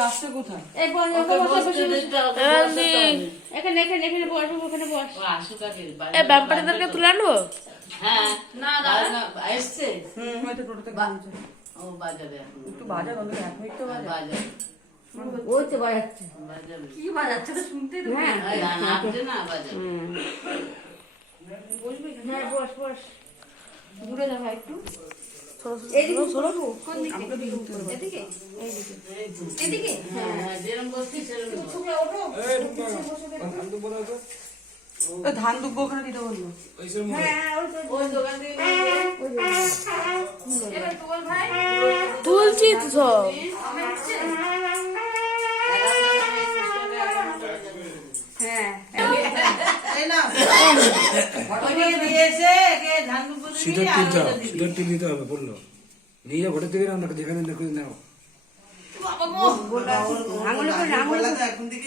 রাস্তা কোথায়? ব্যাপারটাকে তুলে আনবো। হ্যাঁ না দাদা এসছে হয়তো টোটোতে ও বাজাবে একটু বাজার অন্তত 1 মিনিট তো বাজার। বাজাবে ওই তো বাজাচ্ছে। বাজাবে কি বাজাচ্ছে তো শুনতে তো হ্যাঁ নাচছে না বাজাবে বসবি হ্যাঁ বস বস। দূরে যাবা একটু। এদিকে সরো। কোন দিকে? এদিকে এদিকে হ্যাঁ যেরকম বসছি সেরকম ধান দুব্বো ওখানে দিতে বললো। ওই দোকান থেকে এবার তোল ভাই তুলছি তো সব। হ্যাঁ সিঁদুর টিপ দিতে হবে বললো নিয়ে যাও ঘরের থেকে রান্না যেখানে দেখো নাও আঙুলে করে আঙুলে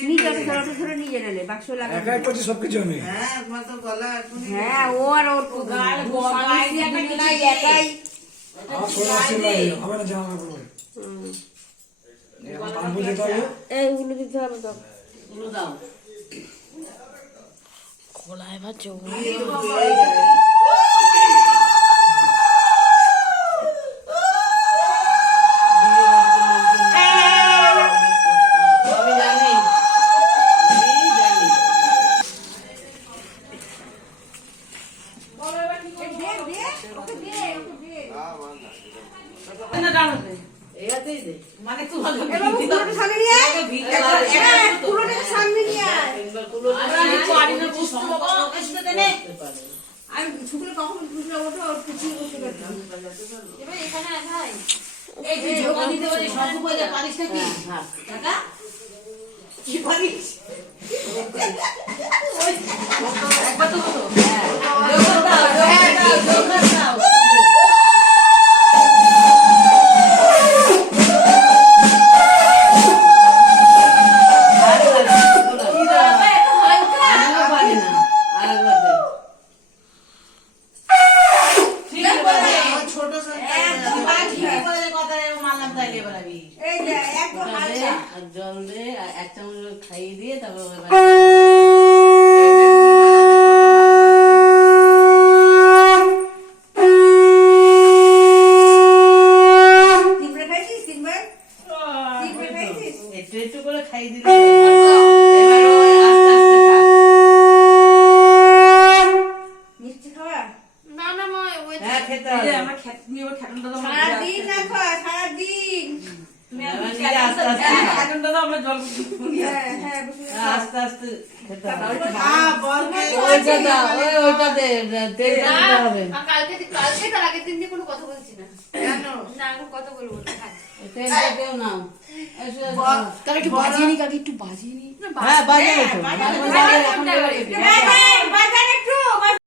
নিয়ে ধরে নিয়ে নেলে বাক্স লাগা। একাই করছি সবকিছু আমি। হ্যাঁ ও আর ওর একাই। আমার শরীর আসছে না, হবে না জামা কাপড় পরে। পাম্পু যেতে হবে। এই উলু দিতে হবে তো। গুলো দাও খোলায় বা চোখ। আমি জানি এটাতেই দে মানে তোমাকে আমি শুকনো কখন বুঝলে ওঠো আর কিছু বসে গেছে। এবার এখানে আয় ভাই। এই যে যোগা দিতে বলি শঙ্খ পয়দা পারিস নাকি টাকা কি পারিস একবার তো বলো হ্যাঁ যোগা দাও জল দিয়ে 1 চামচ খাইয়ে দিয়ে তারপর একটু একটু করে খাইয়ে দিলে এবার আস্তে আস্তে খা মিষ্টি খাওয়া না না মা ওই হ্যাঁ খেতে এই যে হবে আমরা তুমি ওর খ্যাটনটা দাও সারাদিন না খাওয়া সারাদিন। আস্তে আস্তে খ্যাটনটা দাও আমরা জল হ্যাঁ হ্যাঁ আস্তে আস্তে খেতে হবে ওইটা ওইটা দাও ওইটা দে তেল দিতে হবে কালকে তার আগের দিন দিয়ে কোনো কথা বলছি না। কেন না এখন কথা বলবো না থাক। তেলটা দেও নাও কালকে একটু বাজিয়ে নি কালকে একটু বাজিয়ে নি হ্যাঁ বাজারে তো বাজারে এখন বাজারে একটু